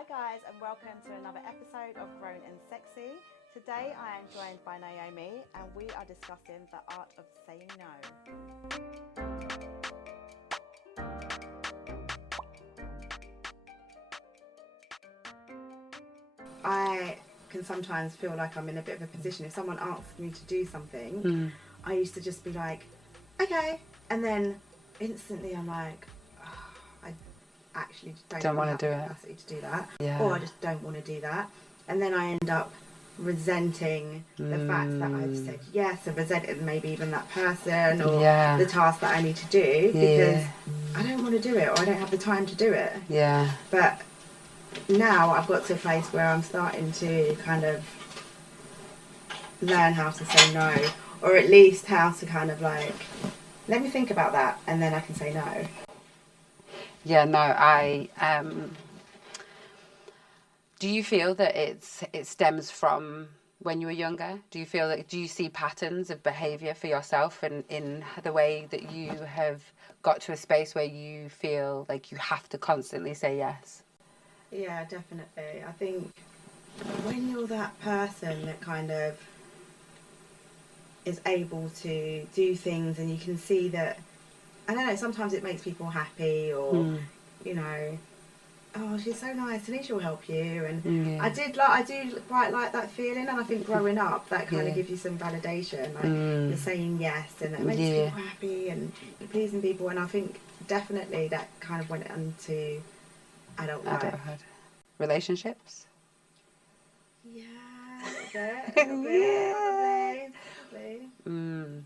Hi guys, and welcome to another episode of Grown and Sexy. Today I am joined by Naomi and we are discussing the art of saying no. I can sometimes feel like I'm in a bit of a position. If someone asks me to do something, I used to just be like, okay. And then instantly I'm like, oh, I actually don't want have to do the it. capacity to do that. Yeah. Or I just don't want to do that. And then I end up resenting the fact that I've said yes, and resenting maybe even that person or the task that I need to do because I don't want to do it or I don't have the time to do it. Yeah. But now I've got to a place where I'm starting to kind of learn how to say no, or at least how to kind of like, let me think about that and then I can say no. Yeah, no, do you feel that it stems from when you were younger? Do you see patterns of behaviour for yourself and in the way that you have got to a space where you feel like you have to constantly say yes? Yeah, definitely. I think when you're that person that kind of is able to do things and you can see that, I don't know, sometimes it makes people happy or, you know, oh, she's so nice, Tanisha will help you. And I do quite like that feeling. And I think growing up, that kind of gives you some validation. Like you're saying yes and it makes people happy and you're pleasing people. And I think definitely that kind of went into adulthood. Relationships? Yeah, a little bit, probably.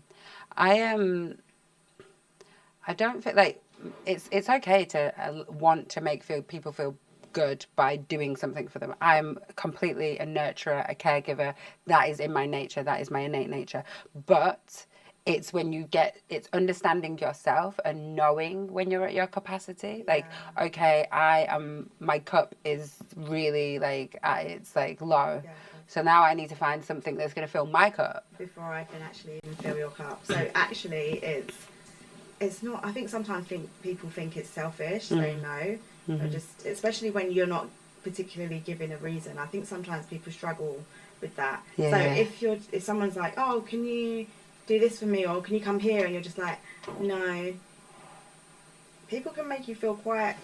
I don't feel like it's okay to want to make people feel good by doing something for them. I'm completely a nurturer, a caregiver. That is in my nature. That is my innate nature. But it's it's understanding yourself and knowing when you're at your capacity. Like, okay, my cup is really like, it's like low. Yeah. So now I need to find something that's going to fill my cup. Before I can actually even fill your cup. So actually it's not, I think sometimes people think it's selfish, saying no. Or just, especially when you're not particularly giving a reason. I think sometimes people struggle with that. Yeah, so if someone's like, oh, can you do this for me or can you come here, and you're just like, no, people can make you feel quite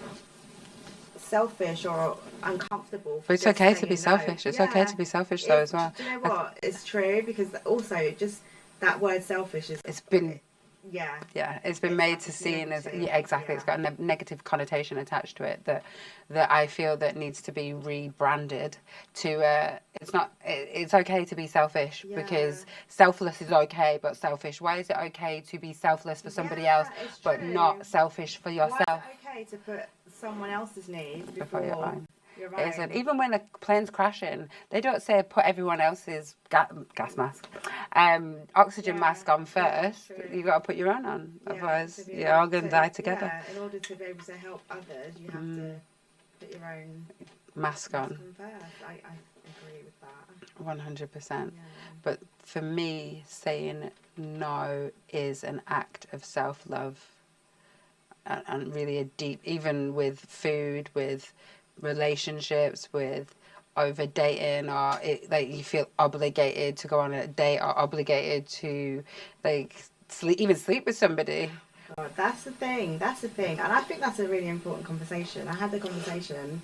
selfish or uncomfortable. But it's okay to be selfish. It's okay to be selfish though as well. Do you know what? It's true, because also just that word selfish it's been made to seen as exactly. It's got a negative connotation attached to it that I feel that needs to be rebranded to it's okay to be selfish, because selfless is okay, but selfish, why is it okay to be selfless for somebody else but not selfish for yourself? Why is it okay to put someone else's needs before your own? Even when a plane's crashing, they don't say put everyone else's gas mask, oxygen mask on first. You've got to put your own on, otherwise you're all going to die together. In order to be able to help others, you have to put your own mask on first. I agree with that. 100%. But for me, saying no is an act of self-love, and really a deep, even with food, with relationships, with over dating, or like you feel obligated to go on a date or obligated to like sleep with somebody. God, that's the thing, and I think that's a really important conversation. I had the conversation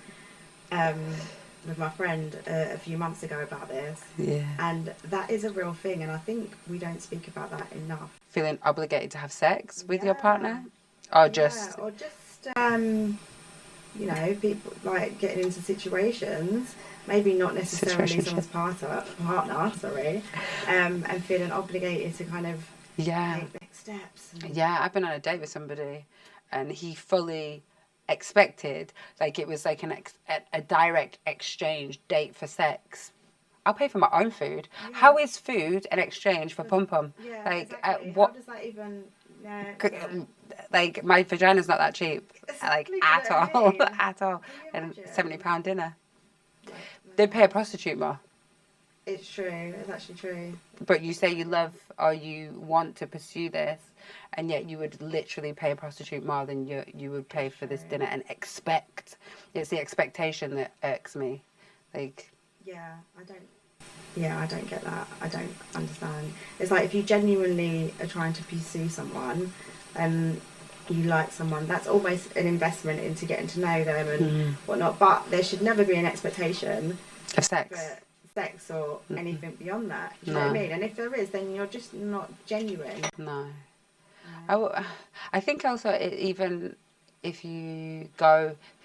with my friend a few months ago about this, and that is a real thing, and I think we don't speak about that enough. Feeling obligated to have sex with your partner, or just you know, people like getting into situations, maybe not necessarily someone's partner, and feeling obligated to kind of take next steps. I've been on a date with somebody, and he fully expected, like it was like a direct exchange date for sex. I'll pay for my own food. How is food an exchange for pum-pum? Like, exactly. what? How does that even... Like, my vagina's not that cheap, like, at all, at all. And £70 dinner. They pay a prostitute more. It's true. It's actually true. But you say you love or you want to pursue this, and yet you would literally pay a prostitute more than you would pay for this dinner and expect. It's the expectation that irks me. Like, yeah, I don't get that. I don't understand. It's like if you genuinely are trying to pursue someone and you like someone, that's almost an investment into getting to know them and whatnot. But there should never be an expectation of sex. for sex or anything beyond that. Do you know what I mean? And if there is, then you're just not genuine. No. I think also even if you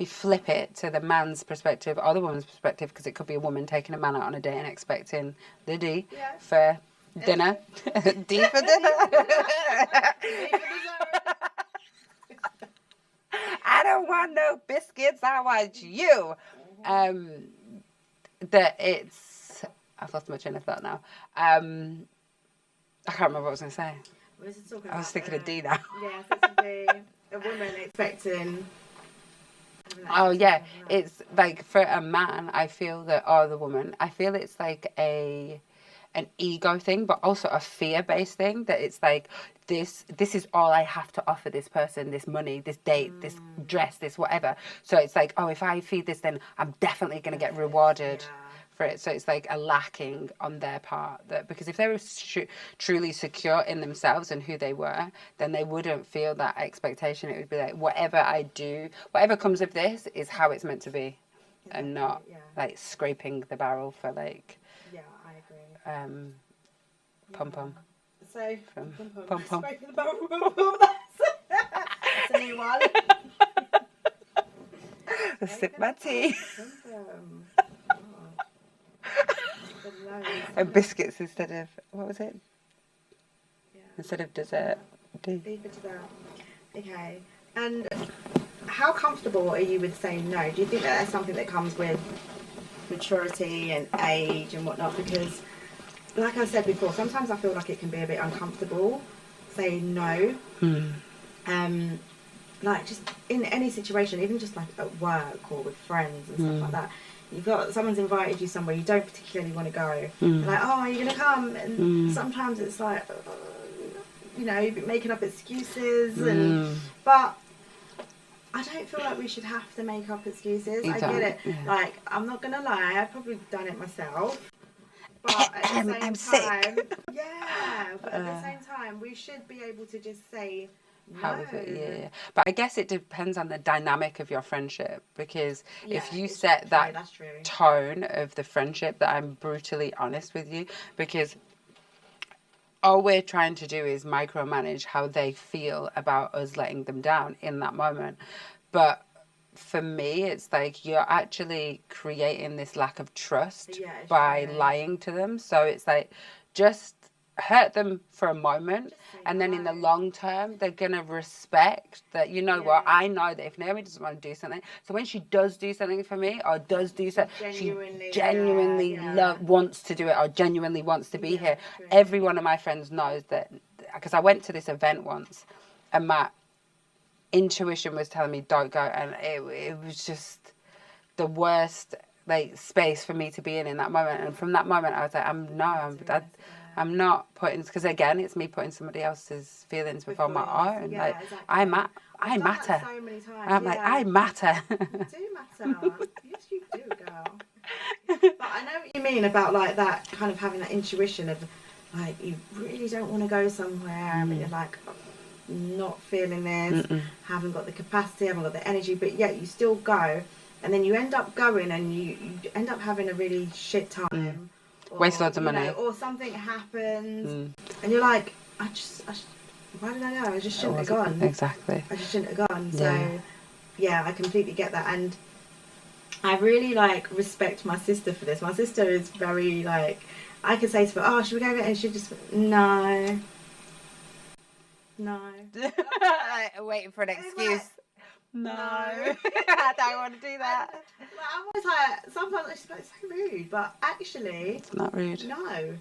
flip it to the man's perspective or the woman's perspective, because it could be a woman taking a man out on a date and expecting the D for dinner. D for dinner. I don't want no biscuits, I want you. That it's... I've lost my train of thought now. I can't remember what I was going to say. I was thinking of D now. Yes, it's a woman expecting... Oh yeah, it's like for a man, I feel that, or the woman, I feel it's like an ego thing, but also a fear-based thing, that it's like this is all I have to offer this person, this money, this date, this dress, this whatever. So it's like, oh, if I feed this, then I'm definitely going to get rewarded for it. So it's like a lacking on their part, that because if they were truly secure in themselves and who they were, then they wouldn't feel that expectation. It would be like, whatever I do, whatever comes of this is how it's meant to be, and not like scraping the barrel for like I agree. Pom pom. So Pom pom. Scraping the barrel. That's a new one. Sip my tea. Oh. And biscuits instead of, what was it? Yeah. Instead of dessert. D for dessert. Okay. And how comfortable are you with saying no? Do you think that that's something that comes with maturity and age and whatnot? Because, like I said before, sometimes I feel like it can be a bit uncomfortable saying no. Like just in any situation, even just like at work or with friends and stuff like that. You've got someone's invited you somewhere you don't particularly want to go. They're like, oh, are you going to come? And sometimes it's like, you know, making up excuses. But I don't feel like we should have to make up excuses. I get it. Yeah. Like, I'm not going to lie, I've probably done it myself. But at the same time, but at the same time, we should be able to just say no. But I guess it depends on the dynamic of your friendship, because if you set that tone of the friendship, that I'm brutally honest with you, because all we're trying to do is micromanage how they feel about us letting them down in that moment. But for me, it's like you're actually creating this lack of trust by lying to them. So it's like, just hurt them for a moment, and then in the long term they're gonna respect that, you know what, I know that if Naomi doesn't want to do something, so when she does do something for me or does do something, she genuinely wants to do it or genuinely wants to be here. Every one of my friends knows that, because I went to this event once and my intuition was telling me don't go, and it was just the worst like space for me to be in that moment. And from that moment I was like, I'm not putting, because again, it's me putting somebody else's feelings before my own. Like, exactly. I matter. So many times. I'm like, I matter. You do matter. Yes, you do, girl. But I know what you mean about like that kind of having that intuition of like, you really don't want to go somewhere, but you're like not feeling this, haven't got the capacity, haven't got the energy, but yet you still go, and then you end up going and you end up having a really shit time. Or, waste loads of money. Or something happens and you're like, why did I go? I just shouldn't have gone. Exactly. I just shouldn't have gone. So, yeah, I completely get that. And I really, like, respect my sister for this. My sister is very, like, I could say to her, oh, should we go get it? And she'd just, no. Waiting for an excuse. No. I don't want to do that. I'm always like, sometimes she's like, it's so rude, but actually, it's not rude. No.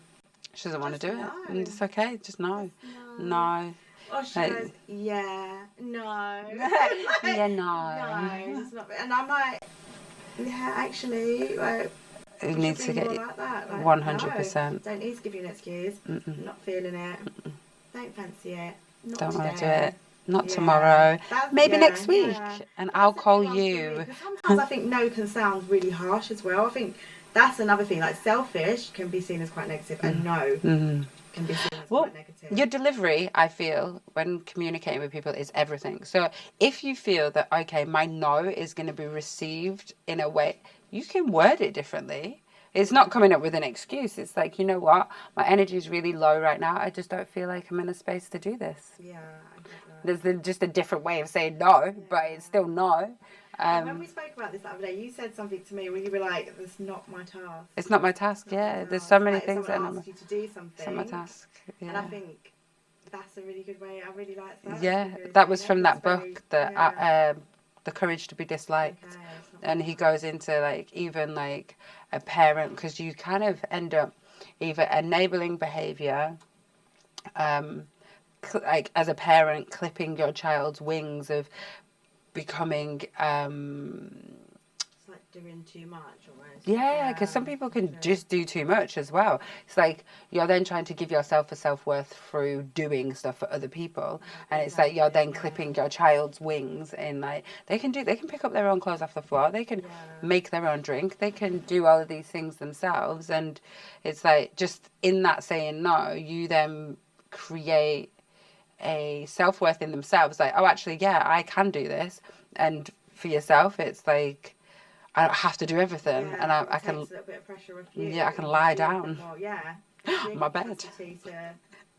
She doesn't want to do it. And it's okay, just no. No. Or she goes, yeah, no. Yeah, no. No, it's not. And I'm like, yeah, actually, like, it needs to get like that. Like, 100%. No, don't need to give you an excuse. I'm not feeling it. Don't fancy it. not don't want to do today. it. Not Yeah. tomorrow. Maybe next week. Yeah. And That's I'll a call good one for me, you. 'cause sometimes I think no can sound really harsh as well. I think that's another thing. Like selfish can be seen as quite negative, and no can be seen as Well, quite negative. your delivery, I feel, when communicating with people is everything. So if you feel that, okay, my no is going to be received in a way, you can word it differently. It's not coming up with an excuse. It's like, you know what? My energy is really low right now. I just don't feel like I'm in a space to do this. Yeah, I get that. There's just a different way of saying no, but it's still no. And when we spoke about this the other day, you said something to me where you were like, "It's not my task." It's not my task, It's not my yeah. There's task. so many Like, if things that someone are asks you to do something, it's not my task. Yeah. and I think that's a really good way. I really like that. Yeah, That's a good that way was of from saying it. that That's very- book, The Courage to Be Disliked. Okay, it's not And my he task. goes into like even like a parent, because you kind of end up either enabling behavior, like as a parent, clipping your child's wings of becoming It's like doing too much almost. yeah, because some people can true. just do too much as well. It's like you're then trying to give yourself a self-worth through doing stuff for other people, and it's like you're then Exactly, clipping your child's wings. And like they can pick up their own clothes off the floor, they can make their own drink, they can do all of these things themselves. And it's like just in that saying no, you then create a self-worth in themselves, like, oh, actually, yeah, I can do this. And for yourself, it's like I don't have to do everything, Yeah, and it I takes can a little bit of pressure off you. yeah, I can lie You have a bit down more- yeah, my bed, capacity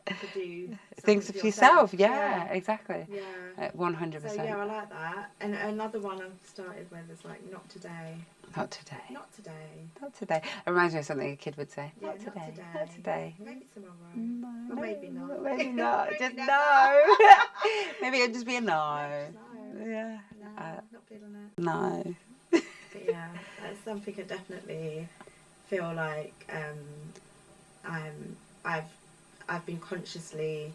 to do things something for yourself. Yeah, Yeah. exactly. Yeah. 100%. So yeah, I like that. And another one I've started with is like, not today. Not today. Not today. Not today. It reminds me of something a kid would say. Yeah, Not today. not Not today. Maybe tomorrow. No, Or maybe not. Maybe not. Maybe Just never. no. Maybe it'll just be a no. No. Yeah. No, not feeling it. No. But yeah, that's something I definitely feel like I've been consciously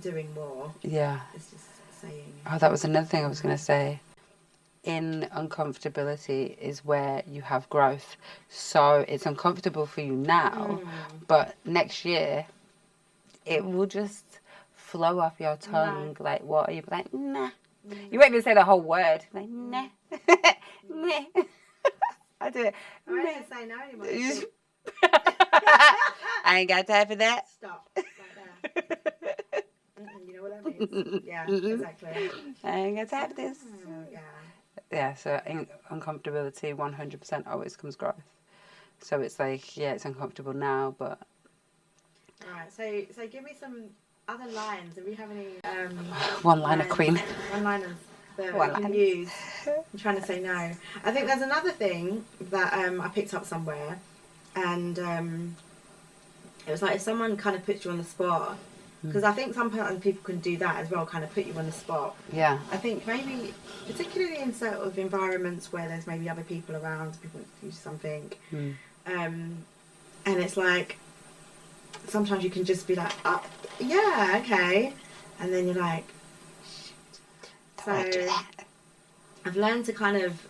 doing more. Yeah. It's just saying. Oh, that was another thing I was going to say. In uncomfortability is where you have growth. So it's uncomfortable for you now, but next year it will just flow off your tongue like water. You'll be like, nah. You won't even say the whole word. Like, nah. Nah. I do it. I won't even say no anymore. You Just I ain't got time for that. stop. Like that. You know what that means? Yeah, exactly. I ain't got time for this. Yeah. Yeah, so uncomfortability 100% always comes growth. So it's like, yeah, it's uncomfortable now, but... Alright, so give me some other lines. Do we have any... One-liner queen. One-liners that we One-liners. can use. I'm trying to say no. I think there's another thing that I picked up somewhere, and it was like if someone kind of puts you on the spot, because I think sometimes people can do that as well, kind of put you on the spot. Yeah. I think maybe, particularly in sort of environments where there's maybe other people around, people do something, and it's like, sometimes you can just be like, oh, yeah, okay, and then you're like, shit. So I've learned to kind of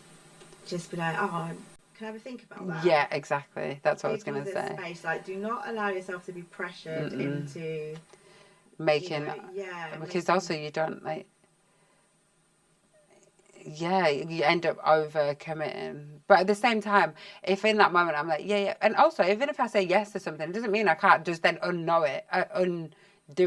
just be like, oh, can I have a think about that? Yeah, exactly. That's what I was Give going to you this say. space. Like, do not allow yourself to be pressured into Making... you know, yeah, because making- also you don't, like... Yeah, you end up over committing. But at the same time, if in that moment I'm like, yeah. And also, even if I say yes to something, it doesn't mean I can't just then undo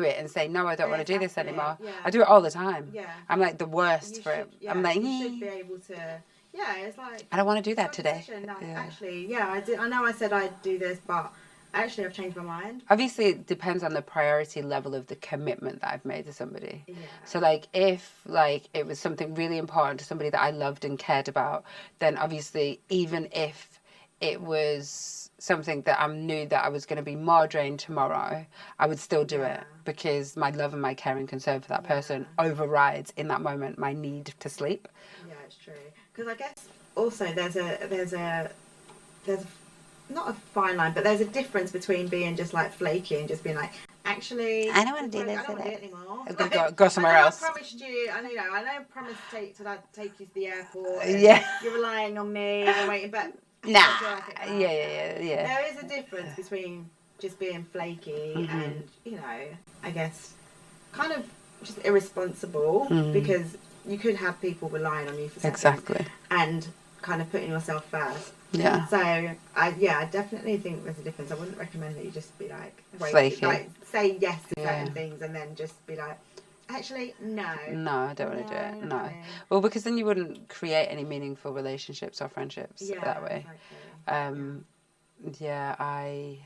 it and say, no, I don't want to do this Exactly, anymore. yeah. I do it all the time. Yeah. I'm like the worst You for should, it. yeah, I'm like, you should be able to. Yeah, it's like I don't want to do that it's your today. decision. No, Yeah. actually, yeah, I did. I know I said I'd do this, but actually, I've changed my mind. Obviously, it depends on the priority level of the commitment that I've made to somebody. Yeah. So, like, if, like, it was something really important to somebody that I loved and cared about, then obviously, even if it was something that I knew that I was going to be more drained tomorrow, I would still do it because my love and my care and concern for that person overrides in that moment my need to sleep. Yeah, it's true. Because I guess also there's a not a fine line, but there's a difference between being just like flaky and just being like, actually, I don't want to do this I don't want to do today. it anymore. I'm gonna go somewhere else. I promised you. I know. I promised to take you to the airport. Yeah. You're relying on me. I'm waiting, but Nah. I don't feel like it now. Yeah. There is a difference between just being flaky and, you know, I guess kind of just irresponsible because you could have people relying on you for something and kind of putting yourself first. Yeah. So I definitely think there's a difference. I wouldn't recommend that you just be like flaky, like say yes to certain things and then just be like, actually no, I don't want to do it. No, honey. well, because then you wouldn't create any meaningful relationships or friendships that way. Exactly.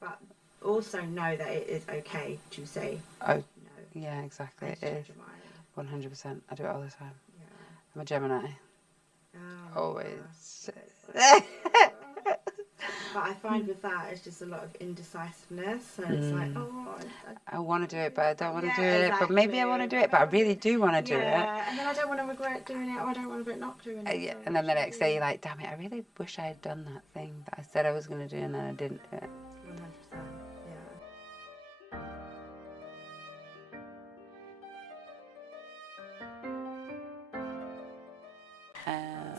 But also know that it is okay to say no. Yeah, exactly. It is. 100%. I do it all the time. Yeah. I'm a Gemini. Oh, Always. But I find with that, it's just a lot of indecisiveness. So it's like, oh, I want to do it, but I don't want to do it. But maybe I want to do it, but I really do want to do it. And then I don't want to regret doing it, or I don't want to regret not doing it. Yeah. And then the next day you're like, damn it, I really wish I had done that thing that I said I was going to do and then I didn't do it. 100%.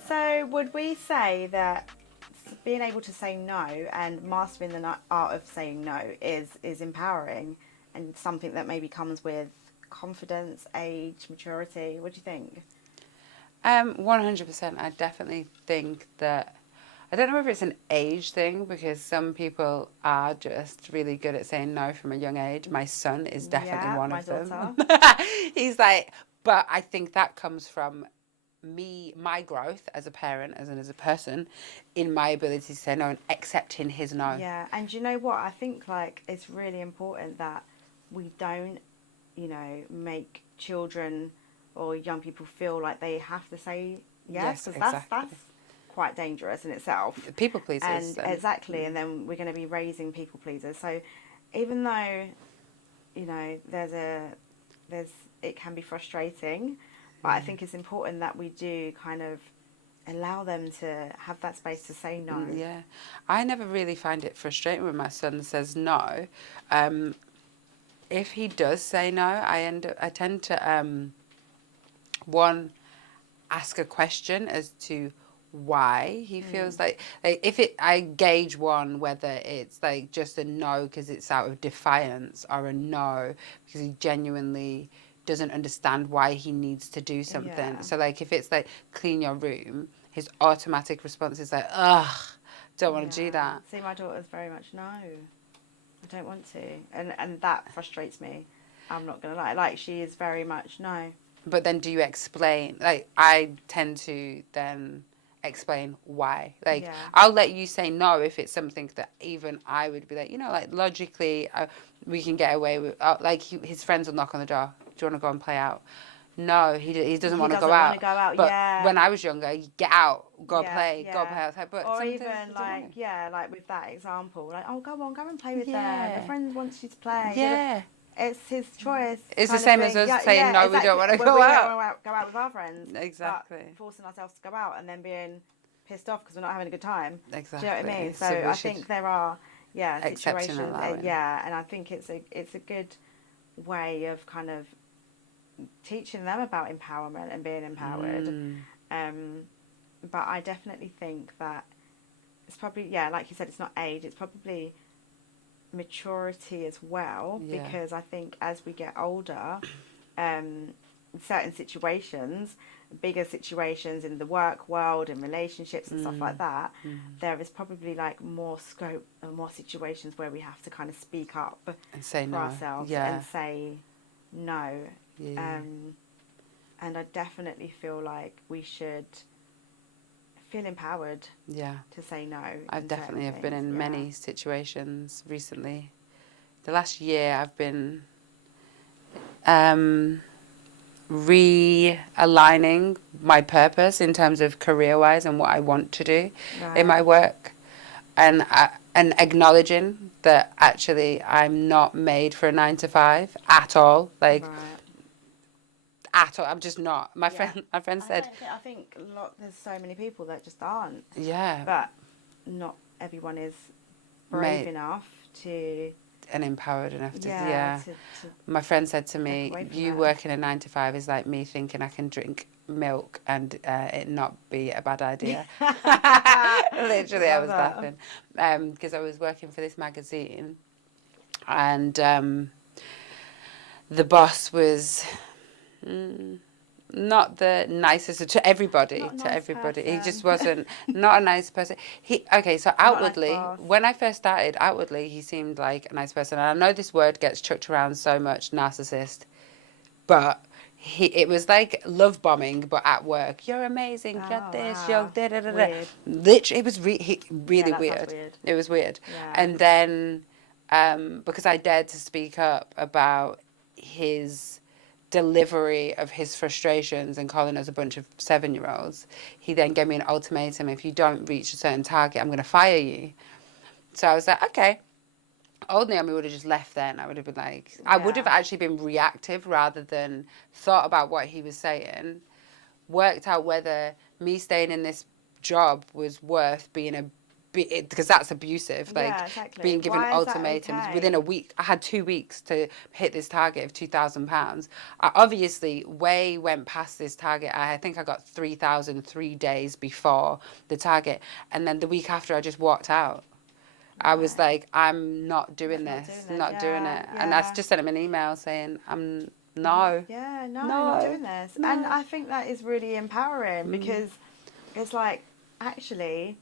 So would we say that being able to say no and mastering the art of saying no is empowering and something that maybe comes with confidence, age, maturity? What do you think? 100%. I definitely think that, I don't know if it's an age thing because some people are just really good at saying no from a young age. My son is definitely one of them. He's like, but I think that comes from my growth as a parent, as a person, in my ability to say no and accepting his no. Yeah, and you know what? I think like it's really important that we don't, you know, make children or young people feel like they have to say yes, because that's quite dangerous in itself. People pleasers. And exactly, and then we're going to be raising people pleasers. So even though, you know, it can be frustrating, but I think it's important that we do kind of allow them to have that space to say no. Yeah. I never really find it frustrating when my son says no. If he does say no, I tend to, one, ask a question as to why he feels like I gauge one, whether it's like just a no because it's out of defiance or a no because he genuinely doesn't understand why he needs to do something. Yeah. So like if it's like clean your room, his automatic response is like, ugh, don't want to do that. See, my daughter's very much no, I don't want to, and that frustrates me. I'm not gonna lie, like she is very much no. But then do you explain? Like I tend to then explain why. Like I'll let you say no if it's something that even I would be like, you know, like logically we can get away with. Like his friends will knock on the door. Do you want to go and play out? No, he doesn't want to go out. But when I was younger, you get out, go play, go play outside. But or even like with that example, like go and play with them. The friend wants you to play. Yeah. It's his choice. It's the same as us saying no, we don't want to go out. We don't go out with our friends. Exactly. But forcing ourselves to go out and then being pissed off because we're not having a good time. Exactly. Do you know what I mean? So I think there are situations. And I think it's a good way of kind of teaching them about empowerment and being empowered. But I definitely think that it's probably like you said, it's not age, it's probably maturity as well, because I think as we get older, certain situations, bigger situations in the work world and relationships and stuff like that, there is probably like more scope and more situations where we have to kind of speak up and say for no ourselves and say no. And I definitely feel like we should feel empowered to say no. I definitely have been in many situations recently. The last year I've been realigning my purpose in terms of career-wise and what I want to do in my work, and acknowledging that actually I'm not made for a 9-to-5 at all. Like at all, I'm just not. My friend said. I think there's so many people that just aren't. Yeah. But not everyone is brave enough to and empowered enough to, to My friend said to step me, away from you that. working a 9 to 5 is like me thinking I can drink milk and it not be a bad idea. Literally, I Love was that. laughing because I was working for this magazine, and the boss was not the nicest to everybody. Not a To nice everybody, he just person. wasn't not a nice person. So outwardly, boss. when I first started, outwardly he seemed like a nice person. And I know this word gets chucked around so much, narcissist, but it was like love bombing, but at work. You're amazing. You're Oh, this. wow. You're da da da da. Weird. Literally, it was really that sounds weird. weird. It was weird. Yeah. And then, because I dared to speak up about his delivery of his frustrations and calling us a bunch of 7-year-olds, he then gave me an ultimatum: if you don't reach a certain target, I'm going to fire you. So I was like, okay. Old Naomi would have just left then. I would have been like, I would have actually been reactive rather than thought about what he was saying, worked out whether me staying in this job was worth being because that's abusive. Like Exactly. being given Why is that ultimatums okay? within a week. I had 2 weeks to hit this target of £2,000. I obviously way went past this target. I think I got 3,000 3 days before the target, and then the week after I just walked out. I was like, I'm not doing this, not doing it. And I just sent him an email saying, no. Yeah, no, not doing this. No. And I think that is really empowering because it's like actually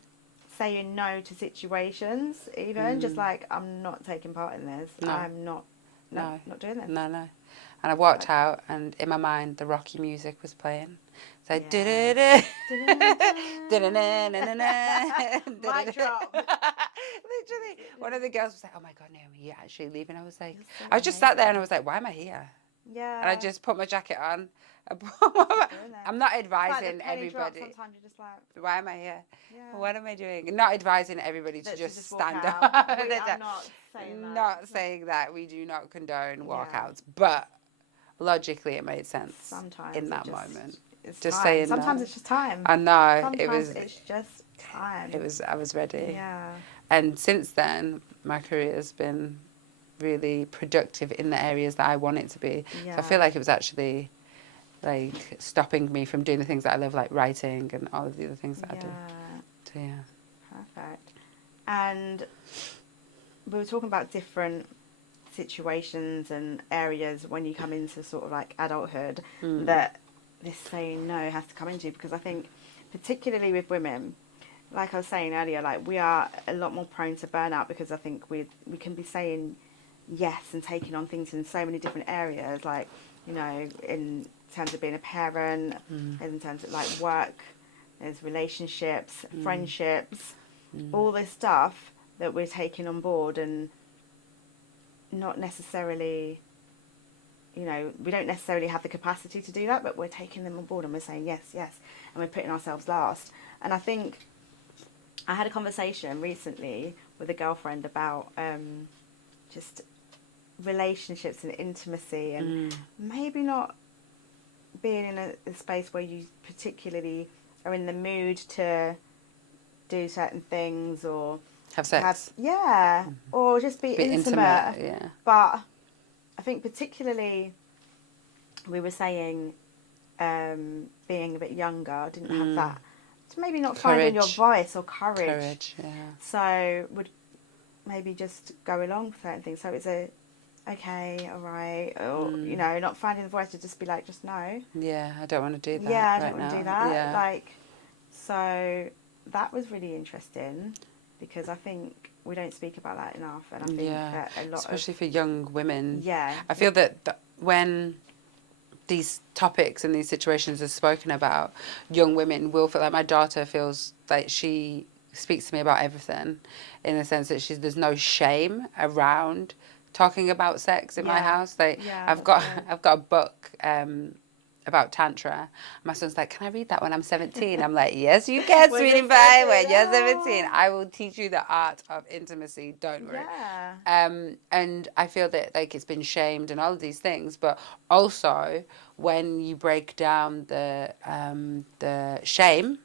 saying no to situations, even just like, I'm not taking part in this. No. I'm not doing this. No. And I walked out, and in my mind, the Rocky music was playing. So I did it. Mic drop. Literally, one of the girls was like, "Oh my God, Naomi, you're actually leaving?" I was like, So I was just sat there, and I was like, "Why am I here?" Yeah. And I just put my jacket on. I'm not advising everybody. Sometimes you're just like, why am I here? yeah. What am I doing? Not advising everybody to just stand up. I'm not saying that. Not saying that. We do not condone Yeah. walkouts, but logically it made sense Sometimes in that it moment. It's Just time. saying Sometimes that. it's just time. I know. Sometimes it's just time. I was ready. Yeah. And since then, my career has been really productive in the areas that I want it to be. Yeah. So I feel like it was actually like stopping me from doing the things that I love, like writing and all of the other things that I do. So yeah. Perfect. And we were talking about different situations and areas when you come into sort of like adulthood that this saying no has to come into, because I think particularly with women, like I was saying earlier, like we are a lot more prone to burnout because I think we can be saying yes and taking on things in so many different areas, like, you know, in terms of being a parent, in terms of like work, there's relationships, friendships, all this stuff that we're taking on board, and not necessarily, you know, we don't necessarily have the capacity to do that, but we're taking them on board and we're saying yes, and we're putting ourselves last. And I think I had a conversation recently with a girlfriend about just relationships and intimacy, and maybe not being in a space where you particularly are in the mood to do certain things or have sex. Or just be intimate. Yeah. But I think particularly we were saying being a bit younger, didn't have that. So maybe not finding your voice or courage. Yeah. So would maybe just go along for certain things. So it's okay, all right, or you know, not finding the voice to just be like, just no. Yeah, I don't want to do that. Yeah, I right don't want to now. do that. Yeah. Like, so that was really interesting because I think we don't speak about that enough, and I think that a lot, especially for young women. Yeah, I feel that when these topics and these situations are spoken about, young women will feel like, my daughter feels like she speaks to me about everything, in the sense that there's no shame around talking about sex in my house. Like I've got a book about tantra. My son's like, can I read that when I'm 17? I'm like, yes, you can, sweetie pie. When you're 17, I will teach you the art of intimacy. Don't worry. And I feel that like it's been shamed and all of these things, but also when you break down the shame,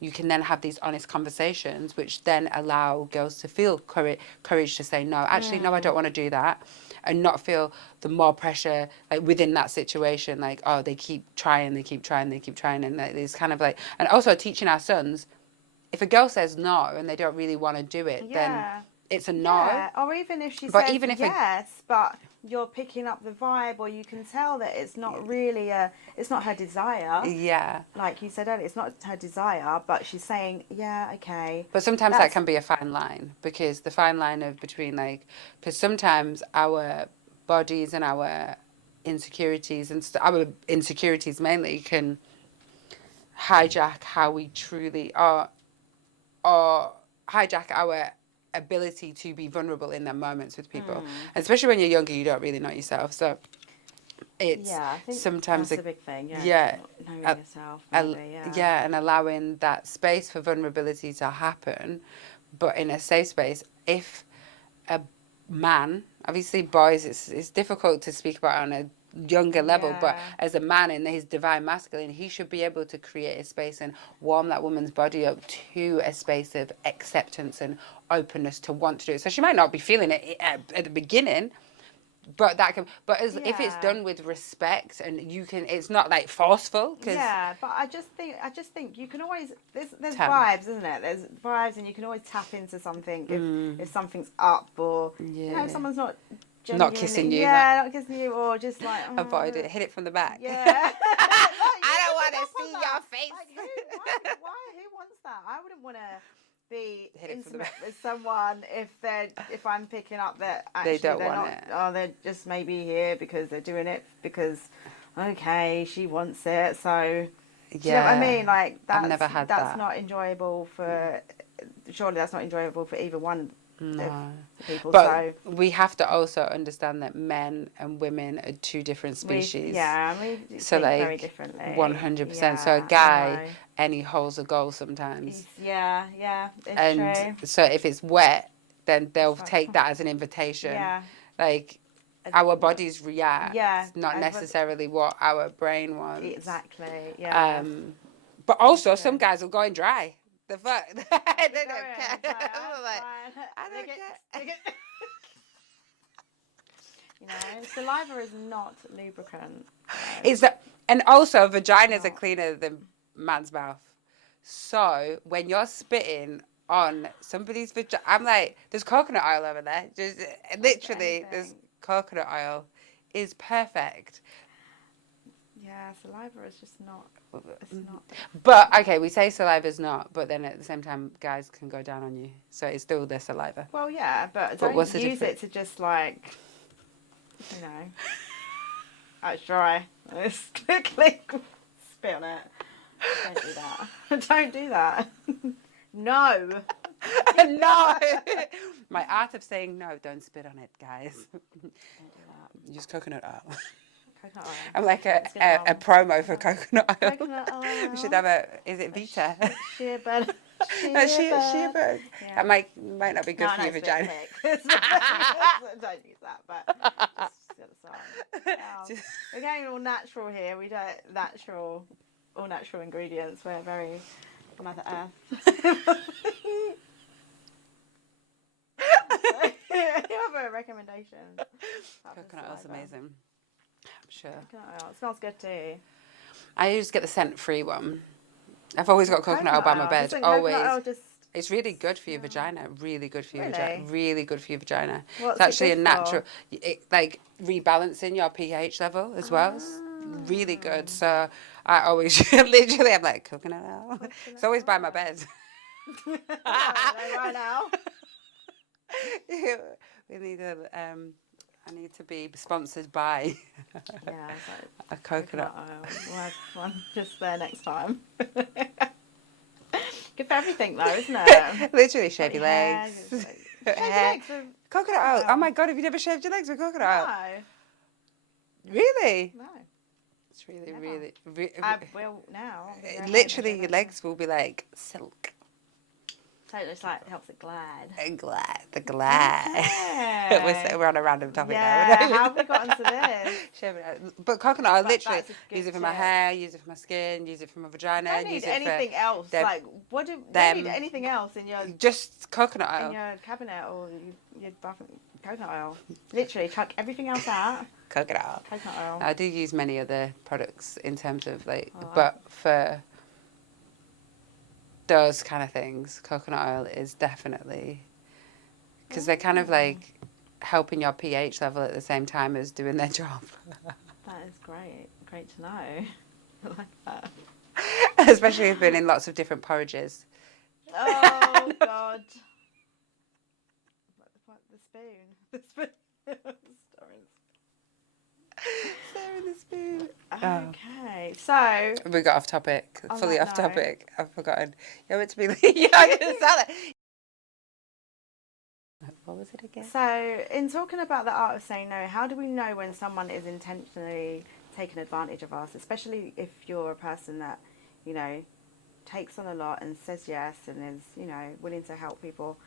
you can then have these honest conversations, which then allow girls to feel courage to say, no, actually, no, I don't want to do that. And not feel the more pressure, like, within that situation, like, oh, they keep trying. And like, it's kind of like, and also teaching our sons, if a girl says no and they don't really want to do it, then it's a no. Yeah, or even if she But says even if yes, but you're picking up the vibe, or you can tell that it's not really it's not her desire. Yeah. Like you said earlier, it's not her desire, but she's saying, yeah, okay. But sometimes that can be a fine line, because the fine line of between, like, because sometimes our bodies and our insecurities and our insecurities mainly can hijack how we truly are, or hijack our ability to be vulnerable in their moments with people. And especially when you're younger, you don't really know yourself. So it's I think sometimes that's a big thing. Yeah, knowing yourself. Maybe, and allowing that space for vulnerability to happen, but in a safe space. If a man, obviously boys, it's difficult to speak about on a younger level, but as a man in his divine masculine, he should be able to create a space and warm that woman's body up to a space of acceptance and openness to want to do it. So she might not be feeling it at the beginning, but that can, if it's done with respect, and you can, it's not like forceful. But I just think you can always, there's vibes, isn't it? There's vibes, and you can always tap into something if something's up, or you know, if someone's not kissing you, not kissing you, or just like avoid it, hit it from the back. I don't want to see your face. Like, who wants that? I wouldn't want to be intimate with someone if I'm picking up that actually they're not, it. Oh, they're just maybe here because they're doing it because, okay, she wants it. So, do you know what I mean? Like, I've never had that. That's not enjoyable for. Surely that's not enjoyable for either one. No. People. But we have to also understand that men and women are two different species. We think very differently. 100%. So a guy, and he holds a goal sometimes. It's true. So if it's wet, then they'll take that as an invitation. Like, our bodies react. Not necessarily what our brain wants. Exactly. But also, some guys will go and dry. The fuck? They don't care. I don't care. You know, saliva is not lubricant. Is that, and also vaginas are cleaner than man's mouth. So when you're spitting on somebody's vagina, I'm like, there's coconut oil over there. Just literally, there's coconut oil is perfect. Yeah, saliva is just not. It's not. But okay, we say saliva's not, but then at the same time, guys can go down on you, so it's still their saliva. Well, yeah, but don't use it to just, like, you know. It's dry. It's quickly spit on it. Don't do that. Don't do that. No. No. My art of saying no, don't spit on it, guys. Don't do that. Use coconut oil. Coconut oil. I'm like a promo for coconut oil. Coconut oil. We should have is it Vita? Shea butter. Shea butter. Yeah. That might not be good for your vagina. Don't use that, but just we're going all natural here. We don't all natural ingredients. We're very Mother Earth. You have a recommendation? Coconut oil's amazing. I'm sure. Coconut oil. It smells good too. I just get the scent-free one. I've always got coconut oil by my bed. Always. It's really good for your vagina. Really good for your vagina. Really good for your vagina. It's actually a natural, like rebalancing your pH level as well. It's really good. So I always, literally, I'm like, coconut oil. It's always by my bed. Right now. We need I need to be sponsored by a coconut oil. We'll have one just there next time. Good for everything though, isn't it? Literally shave your legs. Shave your legs with coconut oil. Oh my god, have you never shaved your legs with coconut oil? No. Really? No. It's really I will now. Literally your legs will be like silk. So it's like, it helps it glide. The glad. Okay. We're on a random topic now. Yeah, how have we got onto this? But coconut oil, But literally, that's a good use it for my tip. hair, use it for my skin, use it for my vagina, Don't need use it anything else. them- Like, don't need anything else in your just coconut oil. in your cabinet or your bathroom. Coconut oil. Literally, chuck everything else out. Coconut oil. Coconut oil. I do use many other products in terms of like, Oh, but for those kind of things, coconut oil is definitely, because they're kind of like helping your pH level at the same time as doing their job. That is great. Great to know. I like that. Especially if you've been in lots of different porridges. Oh, God. The spoon. The spoon. Staring the spoon. Okay, so We got off topic. On Fully that off note- topic. I've forgotten. You're meant to be like, yeah, I'm going to sell it. What was it again? So, in talking about the art of saying no, how do we know when someone is intentionally taking advantage of us, especially if you're a person that, you know, takes on a lot and says yes and is, you know, willing to help people?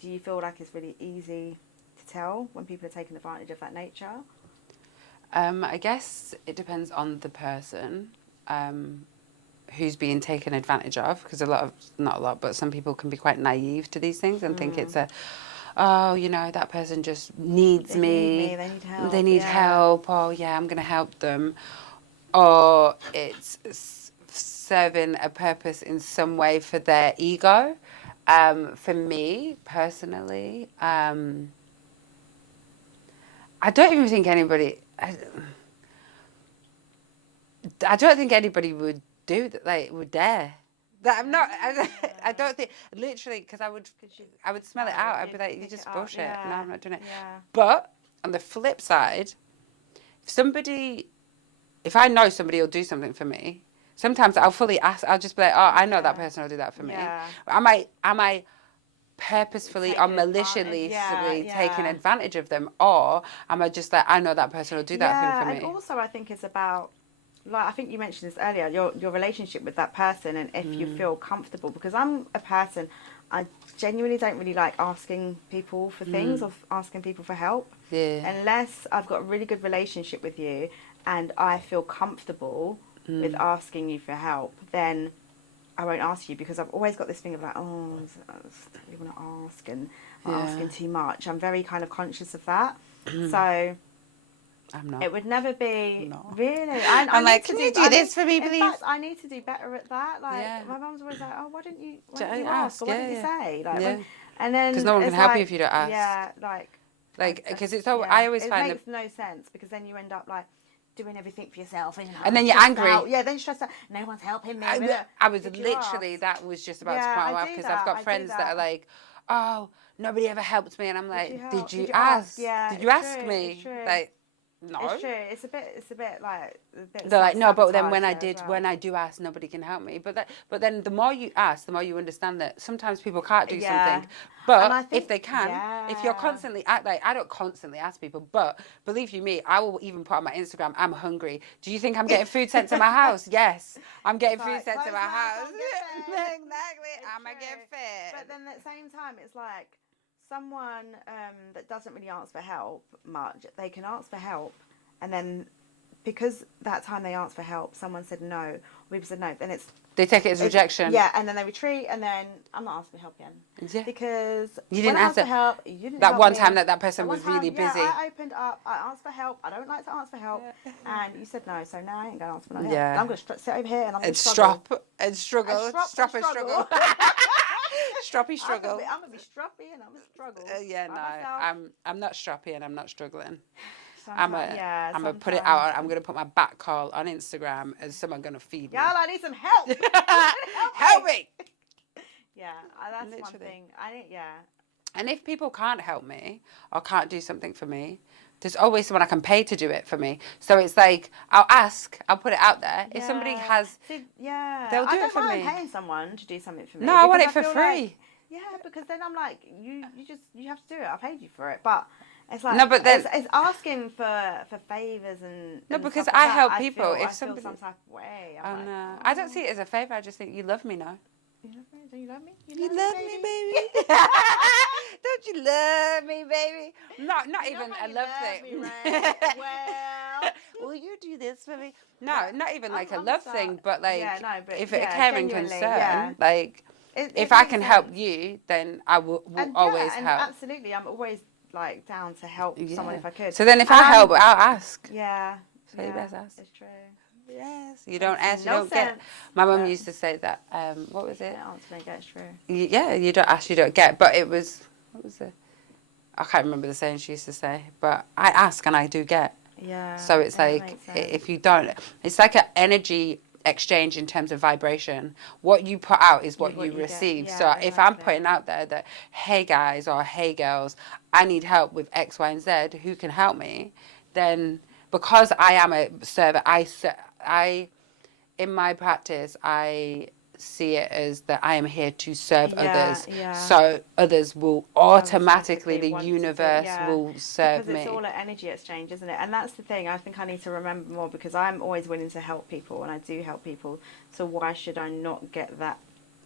Do you feel like it's really easy to tell when people are taking advantage of that nature? I guess it depends on the person who's being taken advantage of, because not a lot, but some people can be quite naive to these things and think it's oh, you know, that person just needs me. They need help. They need help. Oh, yeah, I'm going to help them. Or it's serving a purpose in some way for their ego. For me, personally, I don't even think anybody... I don't think anybody would do that, like, would dare. That I'm not. I don't think. Literally, because I would smell it out. I'd be like, "You just bullshit." Yeah. No, I'm not doing it. Yeah. But on the flip side, if I know somebody will do something for me, sometimes I'll fully ask. I'll just be like, "Oh, I know that person will do that for me." Yeah. Am I purposefully or maliciously taking advantage of them, or am I just like, I know that person will do that thing for me? And also I think it's about, like, I think you mentioned this earlier, your relationship with that person, and if you feel comfortable, because I'm a person, I genuinely don't really like asking people for things or asking people for help. Yeah. Unless I've got a really good relationship with you and I feel comfortable with asking you for help, then I won't ask you, because I've always got this thing of like, oh, I don't really want to ask, and I'm asking too much. I'm very kind of conscious of that. So I'm not. it would never be No. really. I'm like, can you do this for me, please? In fact, I need to do better at that. Like, my mum's always like, oh, why don't you ask? Or why don't you say? Like, and then because no one can help you if you don't ask. Yeah, like because it's so. I always find it makes no sense, because then you end up like doing everything for yourself, and then you're angry. Yeah, then you're stressed out. No one's helping me. I was literally, that was just about to put my mouth, because I've got friends that are like, oh, nobody ever helped me, and I'm like, did you ask? Yeah, did you ask me? It's true. Like, no. It's true. It's a bit like. They're like, no, but then when I do ask, nobody can help me. But then the more you ask, the more you understand that sometimes people can't do something. But if they can, if you're constantly like, I don't constantly ask people, but believe you me, I will even put on my Instagram, I'm hungry. Do you think I'm getting food sent to my house? Yes, I'm getting food sent to my house. Exactly. I'm gonna get fed. But then at the same time, it's like, someone that doesn't really ask for help much, they can ask for help, and then because that time they asked for help, someone said no, or people said no, then they take it as rejection. Yeah, and then they retreat, and then I'm not asking for help again. Yeah. Because you didn't ask for help, you didn't that help one me. time that person was really busy. Yeah, I opened up, I asked for help. I don't like to ask for help, and you said no, so now I ain't going to ask for no help. Yeah. I'm going to sit over here and I'm going to struggle. Strop and struggle. Stroppy struggle. I'm gonna be stroppy and I'm gonna struggle. I'm not stroppy and I'm not struggling. Sometimes, I'm gonna put it out. I'm gonna put my back call on Instagram as someone gonna feed me. Y'all, I need some help. Help me. Yeah, that's literally one thing. And if people can't help me or can't do something for me, there's always someone I can pay to do it for me. So it's like, I'll ask, I'll put it out there. If somebody has, they'll do it for me. I don't mind paying someone to do something for me. No, I want it for free. Because then I'm like, you have to do it. I paid you for it, but it's like, no, but then, it's asking for favors and. No, because I help people. If I somebody, feel some type of way. I don't see it as a favor. I just think you love me now. Don't you love me? You love me, baby. Don't you love me, baby? Not even a love thing. Me, right? Well, will you do this for me? No, not even like a I'm love thing, but like if a caring concern, like if I can help you, then I will always help. Absolutely, I'm always like down to help someone if I could. So then if I help, I'll ask. Yeah. So you best ask. It's true. Yes, you don't ask, you don't get. My mum used to say that. What was it? It's true. Yeah, you don't ask, you don't get. But it was, what was it? I can't remember the saying she used to say. But I ask and I do get. Yeah. So it's like if you don't, it's like an energy exchange in terms of vibration. What you put out is what you receive. Yeah, so if I'm putting out there that, hey guys or hey girls, I need help with X, Y, and Z, who can help me? Then because I am a server, I in my practice, I see it as that I am here to serve others. Yeah. So others will automatically, the universe will serve me. Because it's all an energy exchange, isn't it? And that's the thing. I think I need to remember more because I'm always willing to help people and I do help people. So why should I not get that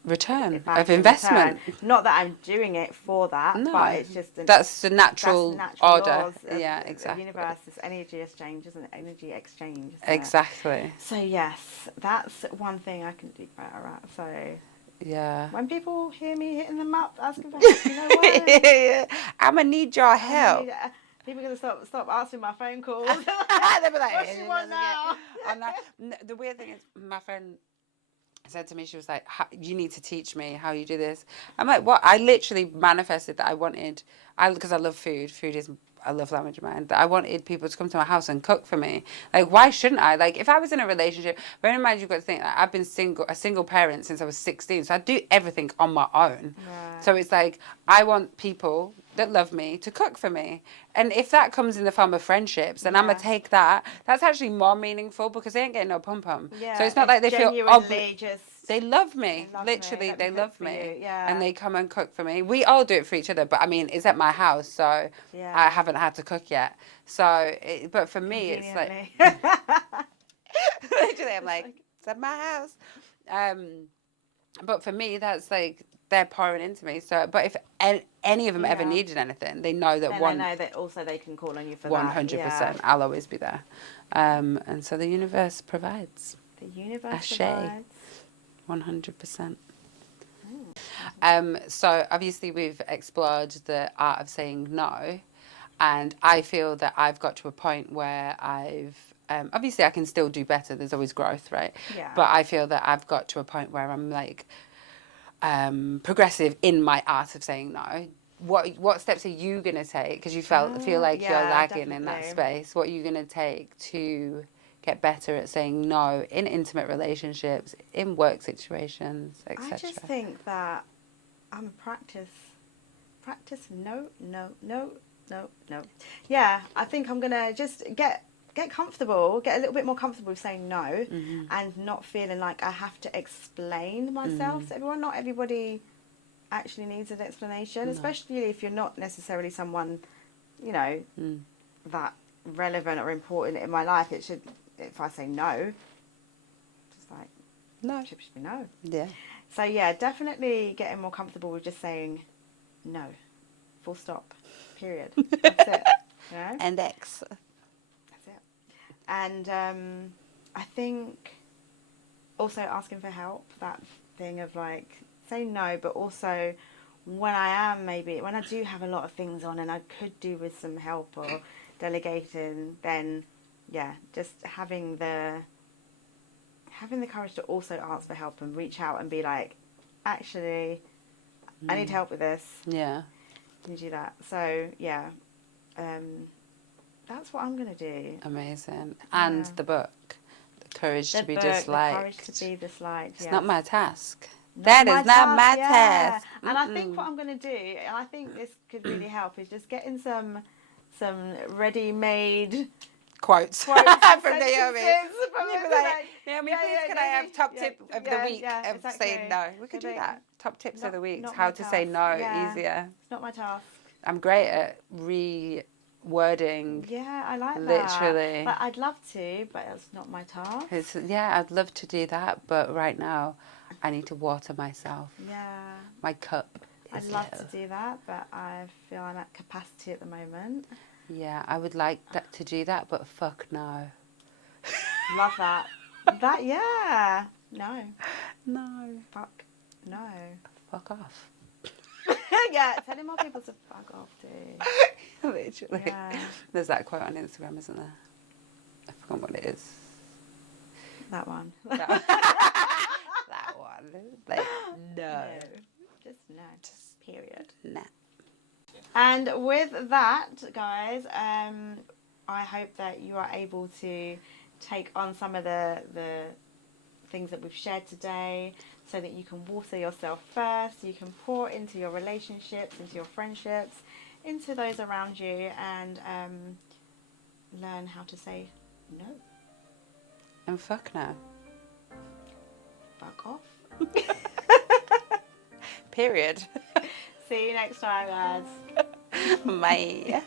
return of investment? Not that I'm doing it for that, but it's just that's the natural order. Yeah, exactly. The universe is energy exchange, isn't it? Energy exchange. Exactly. So yes, that's one thing I can do better at. So yeah, when people hear me hitting them up asking for help, you know what? I'm gonna need your help. People are gonna stop answering my phone calls. They'll be like, what you want now? The weird thing is, my friend said to me, she was like, you need to teach me how you do this. I'm like, what? I literally manifested that I wanted, because I love food. Food is a love language of mine. That I wanted people to come to my house and cook for me. Like, why shouldn't I? Like, if I was in a relationship, bear in mind, you've got to think, like, I've been a single parent since I was 16. So I do everything on my own. Right. So it's like, I want people that love me to cook for me. And if that comes in the form of friendships, then I'm going to take that. That's actually more meaningful because they ain't getting no pum-pum. Yeah, so it's not like they feel they love me. They love me. Yeah. And they come and cook for me. We all do it for each other, but I mean, it's at my house, so I haven't had to cook yet. So, but for me, it's like... literally, I'm like, it's at my house. But for me, that's like... they're pouring into me. So, but if any of them ever needed anything, they know that they know that also they can call on you for 100%. That. 100%. I'll always be there. And so the universe provides. The universe provides. 100%. So obviously we've explored the art of saying no, and I feel that I've got to a point where I've obviously I can still do better. There's always growth, right? Yeah. But I feel that I've got to a point where I'm like progressive in my art of saying no. What steps are you gonna take? Because you feel like you're lagging in that space. What are you gonna take to get better at saying no in intimate relationships, in work situations, etc.? I just think that I'm practice no. Yeah, I think I'm gonna just get comfortable, get a little bit more comfortable with saying no, and not feeling like I have to explain myself to everyone. Not everybody actually needs an explanation, especially if you're not necessarily someone, that relevant or important in my life. It should, if I say no, just like, no, it should be no. Yeah. So yeah, definitely getting more comfortable with just saying no, full stop, period. That's it. You know? And X. And I think also asking for help, that thing of like saying no, but also when I do have a lot of things on and I could do with some help or delegating, then just having the courage to also ask for help and reach out and be like, actually, I need help with this. Yeah. Can you do that? So that's what I'm going to do. Amazing. And the book, The Courage to Be Disliked. The Courage to Be Disliked, It's not my task. That is not my task. And I think what I'm going to do, and I think this could really help, is just getting some ready-made quotes from Naomi. Naomi, please can I have top tip of the week of saying no? We could do that. Top tips of the week, how to say no easier. It's not my task. I'm great at wording. Yeah, I like that. Literally. I'd love to, but it's not my task. I'd love to do that, but right now I need to water myself. Yeah. My cup I'd is love low. to do that, but I feel I'm at capacity at the moment. Yeah, I would like that to do that, but fuck no. Love that. Yeah. No. No. Fuck. No. Fuck off. Yeah, telling more people to fuck off too. Literally. Yeah. There's that quote on Instagram, isn't there? I forgot what it is. That one. That one. Like, no. Just no. Just period. Nah. And with that, guys, I hope that you are able to take on some of the things that we've shared today, so that you can water yourself first, you can pour into your relationships, into your friendships, into those around you, and learn how to say no. And fuck no. Fuck off. Period. See you next time, guys. Bye.